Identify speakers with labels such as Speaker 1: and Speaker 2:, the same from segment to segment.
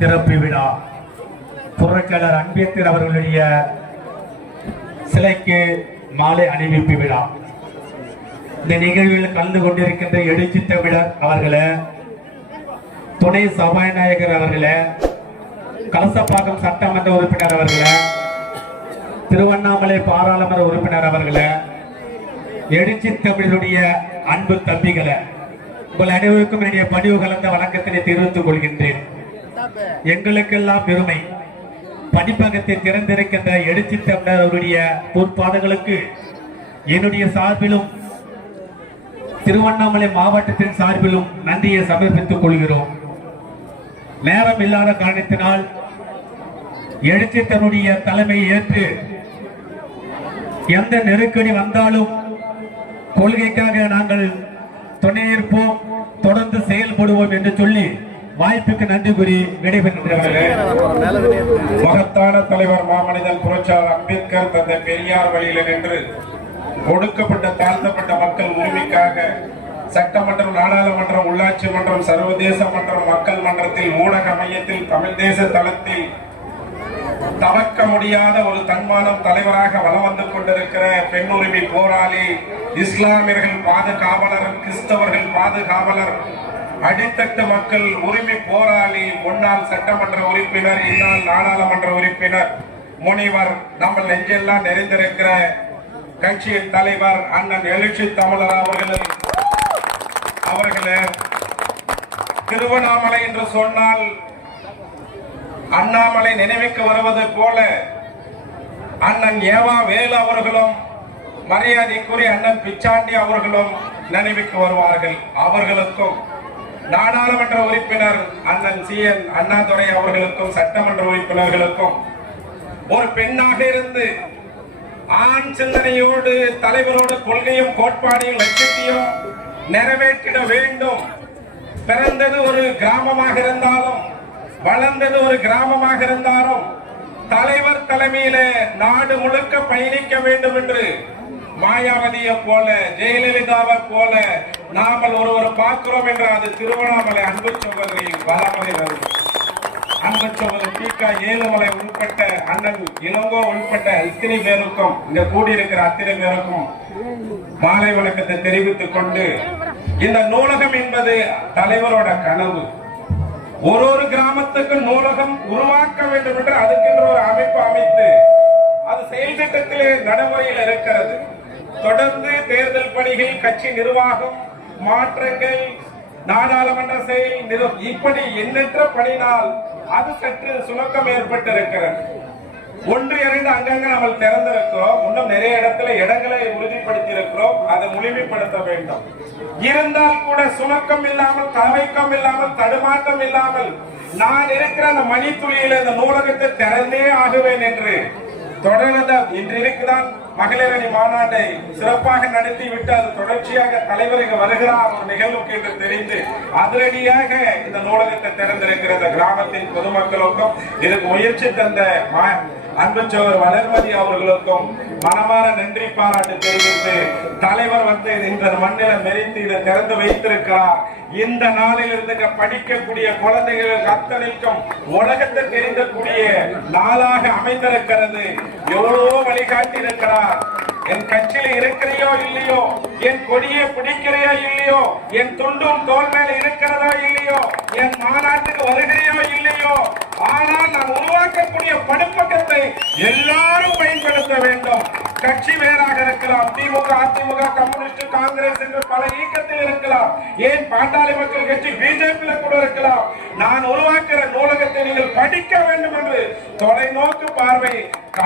Speaker 1: திறப்பு விழா புறக்கலர் அன்பியத்தில் அவர்களுடைய சிலைக்கு மாலை அணிவிப்பு விழா இந்த நிகழ்வில் கலந்து கொண்டிருக்கின்ற எழுச்சி தமிழர் அவர்களே துணை சபாநாயகர் அவர்களே கலசப்பாக்கம் சட்டமன்ற உறுப்பினர் அவர்களே திருவண்ணாமலை பாராளுமன்ற உறுப்பினர் அவர்களே எழுச்சி தமிழருடைய அன்பு தம்பிகளை உங்கள் அனைவருக்கும் என்னுடைய பணிவு கலந்த வணக்கத்தினை தெரிவித்துக் கொள்கின்றேன். எங்களுக்கெல்லாம் பெருமை. படிப்பகத்தை திறந்திருக்கின்ற எழுச்சி தமிழர் அவருடைய பொற்பாதங்களுக்கு என்னுடைய சார்பிலும் திருவண்ணாமலை மாவட்டத்தின் சார்பிலும் நன்றியை சமர்ப்பித்துக் கொள்கிறோம். நேரம் இல்லாத காரணத்தினால் எழுச்சி தன்னுடைய தலைமையை ஏற்று எந்த நெருக்கடி வந்தாலும் கொள்கைக்காக நாங்கள் துணையிருப்போம் தொடர்ந்து செயல்படுவோம் என்று சொல்லி வாய்ப்புக்கு நன்றி கூறி விடைபெறுகின்றவர்களே
Speaker 2: மகத்தான தலைவர் மாமனிதன் புரட்சியாளர் அம்பேத்கர் தந்த பெரியார் வழியில நின்று ஒடுக்கப்பட்ட தாழ்த்தப்பட்ட மக்கள் உரிமைக்காக சட்டமன்றம் நாடாளுமன்றம் உள்ளாட்சி மன்றம் சர்வதேச மன்றம் மக்கள் மன்றத்தில் ஊடக மையத்தில் தமிழ் தேச தளத்தில் தவக்க முடியாத ஒரு தன்மானம் தலைவராக வலம் வந்து கொண்டிருக்கிற பெண் உரிமை போராளி இஸ்லாமியர்கள் பாதுகாவலர் கிறிஸ்தவர்கள் பாதுகாவலர் அடித்தட்டு மக்கள் உரிமை போராளி முன்னாள் சட்டமன்ற உறுப்பினர் இந்நாள் நாடாளுமன்ற உறுப்பினர் முனிவர் நம்ம நெஞ்செல்லாம் நிறைந்திருக்கிற கட்சியின் தலைவர் அண்ணன் எழுச்சி தமிழர் அவர்கள் அவர்களே திருவண்ணாமலை என்று சொன்னால் அண்ணாமலை நினைவுக்கு வருவது போல அண்ணன் ஏவா வேலு அவர்களும் மரியாதைக்குரிய அண்ணன் பிச்சாண்டி அவர்களும் நினைவுக்கு வருவார்கள். அவர்களுக்கும் நாடாளுமன்ற உறுப்பினர் அண்ணன் சி என் அண்ணாதுரை அவர்களுக்கும் சட்டமன்ற உறுப்பினர்களுக்கும் ஒரு பெண்ணாக இருந்து ஆண் சிந்தனையோடு தலைவரோடு கொள்கையும் கோட்பாடையும் லட்சியத்தையும் நிறைவேற்றிட வேண்டும். பிறந்தது ஒரு கிராமமாக இருந்தாலும் வளர்ந்தது ஒரு கிராமமாக இருந்தாலும் தலைவர் தலைமையில நாடு முழுக்க பயணிக்க வேண்டும் என்று மாயாவதியை போல ஜெயலலிதாவை போல நாமல் ஒருவர் பார்க்கிறோம் என்ற அது திருவண்ணாமலை அன்பு சகோதரி வளமலை வரும் அன்பு சகோதரி பீக்கா ஏழுமலை உள்பட்ட அண்ணன் இளங்கோ உள்பட்ட இத்தனை பேருக்கும் இங்க கூடியிருக்கிற அத்தனை பேருக்கும் மாலை வணக்கத்தை தெரிவித்துக் கொண்டு இந்த நூலகம் என்பது தலைவரோட கனவு. ஒரு ஒரு கிராமத்துக்கு நூலகம் உருவாக்க வேண்டும் என்று அதுக்கென்று ஒரு அமைப்பு அமைத்து அது செயல் திட்டத்திலே நடைமுறையில் இருக்கிறது. தொடர்ந்து தேர்தல் பணிகள் கட்சி நிர்வாகம் மாற்றங்கள் நாடாளுமன்ற செயல் நிறு- இப்படி எண்ணற்ற பணினால் அது சற்று சுணக்கம் ஏற்பட்டிருக்கிறது. ஒன்று இரண்டு அங்கங்கள் நம்ம திறந்திருக்கிறோம். இன்னும் நிறைய இடத்துல இடங்களை உறுதிப்படுத்தி இருக்கிறோம் அதை முழுமைப்படுத்த வேண்டும். இருந்தால் கூட சுணக்கம் இல்லாமல் தவைக்கம் இல்லாமல் தடுமாற்றம் இல்லாமல் நான் இருக்கிற அந்த மணித்துளியில இந்த நூலகத்தை திறந்தே ஆகுவேன் என்று தொடர்ந்த இன்று மகளிர் அணி மாநாட்டை சிறப்பாக நடத்தி விட்டு அது தொடர்ச்சியாக தலைவர் இங்கு வருகிறார் ஒரு நிகழ்வுக்கு என்று தெரிந்து அதிரடியாக இந்த நூலகத்தை திறந்திருக்கிற கிராமத்தின் பொதுமக்களுக்கும் இதுக்கு முயற்சி தந்த அன்புச்சவர் வளர்மதி அவர்களுக்கும் மனமார நன்றி பாராட்டு தெரிவித்து தலைவர் வந்து இந்த மண்ணில மெரித்து இதை திறந்து வைத்திருக்கிறார். இந்த நாளில் இருந்து படிக்கக்கூடிய குழந்தைகள் அத்தனைக்கும் உலகத்தை தெரிந்தக்கூடிய நாளாக அமைந்திருக்கிறது. எவ்வளவோ வழிகாட்டி இருக்கிறார் என் கட்சியில இருக்கிறையோ இல்லையோ என் கொடியை பிடிக்கிறையோ இல்லையோ என் துண்டும் தோல் மேல இருக்கிறதோ இல்லையோ என் மாநாட்டுக்கு வருகிற இருக்கக்கூடிய படுப்பக்கத்தை எல்லாரும் பயன்படுத்த வேண்டும். கட்சி வேறாக இருக்கலாம் திமுக அதிமுக கம்யூனிஸ்ட் காங்கிரஸ் என்று பல இயக்கத்தில் இருக்கலாம். ஏன் பாட்டாளி மக்கள் கட்சி பிஜேபியில கூட இருக்கலாம்? நான் உருவாக்குற நூலகத்தை நீங்கள் படிக்க வேண்டும் என்று தொலைநோக்கு பார்வை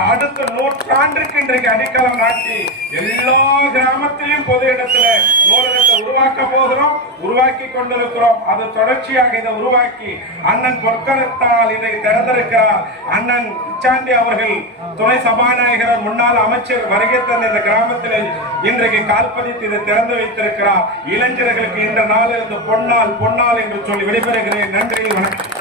Speaker 2: அடுத்த நூற்றாண்டுக்கு இன்றைக்கு அடிக்கலம் நாட்டி எல்லா கிராமத்திலும் பொது இடத்தில் உருவாக்க போகிறோம் உருவாக்கி கொண்டிருக்கிறோம். அது தொடர்ச்சியாக இதை உருவாக்கி அண்ணன் பொற்கரத்தால் இதை திறந்திருக்கிறார். அண்ணன் பிச்சாண்டி அவர்கள் துணை சபாநாயகர் முன்னாள் அமைச்சர் வருகை தந்த இந்த கிராமத்தில் இன்றைக்கு கால்பதித்து இதை திறந்து வைத்திருக்கிறார். இளைஞர்களுக்கு இந்த நாளில் இந்த பொன்னால் பொன்னால் என்று சொல்லி விடைபெறுகிறேன். நன்றி வணக்கம்.